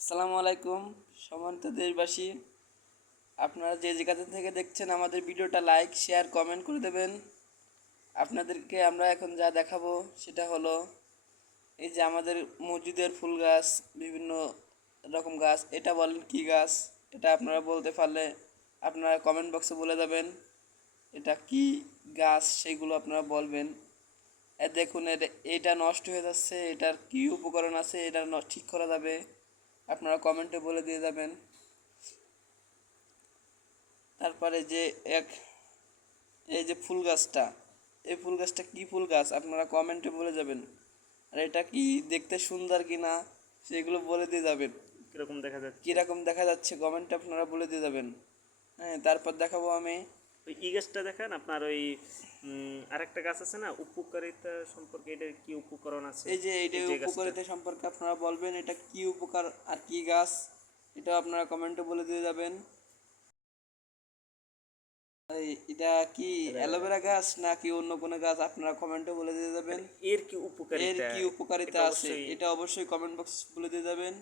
আসসালামু আলাইকুম সম্মানিত দেশবাসী, আপনারা যে যেখান থেকে দেখছেন আমাদের ভিডিওটা লাইক শেয়ার কমেন্ট করে দেবেন। আপনাদেরকে আমরা এখন যা দেখাবো সেটা হলো এই যে আমাদের মসজিদের ফুল গাছ, বিভিন্ন রকম গাছ। এটা বলেন কি গাছ? এটা আপনারা বলতে পারলে আপনারা কমেন্ট বক্সে বলে দেবেন এটা কি গাছ, সেগুলো আপনারা বলবেন। দেখুন এটা নষ্ট হয়ে যাচ্ছে, এটার কি উপকরণ আছে, এটা ঠিক করা যাবে, আপনারা কমেন্টে বলে দিয়ে যাবেন। তারপরে যে এক এই যে ফুল গাছটা, এই ফুল গাছটা কি ফুল গাছ আপনারা কমেন্টে বলে যাবেন। আর এটা কি দেখতে সুন্দর কি না সেগুলো বলে দিয়ে যাবেন। কিরকম দেখা যাচ্ছে? কীরকম দেখা যাচ্ছে কমেন্টে আপনারা বলে দিয়ে যাবেন। হ্যাঁ, তারপর দেখাবো আমি ওই গাছটা দেখেন আপনার ওই আরেকটা গাছ আছে না উপকারিতা সম্পর্কে, এটা কি উপকরণ আছে? এই যে এইটা এই যে গাছটা উপকারিতা সম্পর্কে আপনারা বলবেন, এটা কি উপকার আর কি গাছ, এটা আপনারা কমেন্টে বলে দিয়ে যাবেন। এটা কি তাহলে অ্যালোভেরা গাছ নাকি অন্য কোনো গাছ আপনারা কমেন্টে বলে দিয়ে যাবেন। এর কি এর উপকারিতা কি উপকারিতা এটা আছে অবশ্যই এটা অবশ্যই কমেন্ট বক্স বলে দিয়ে যাবেন।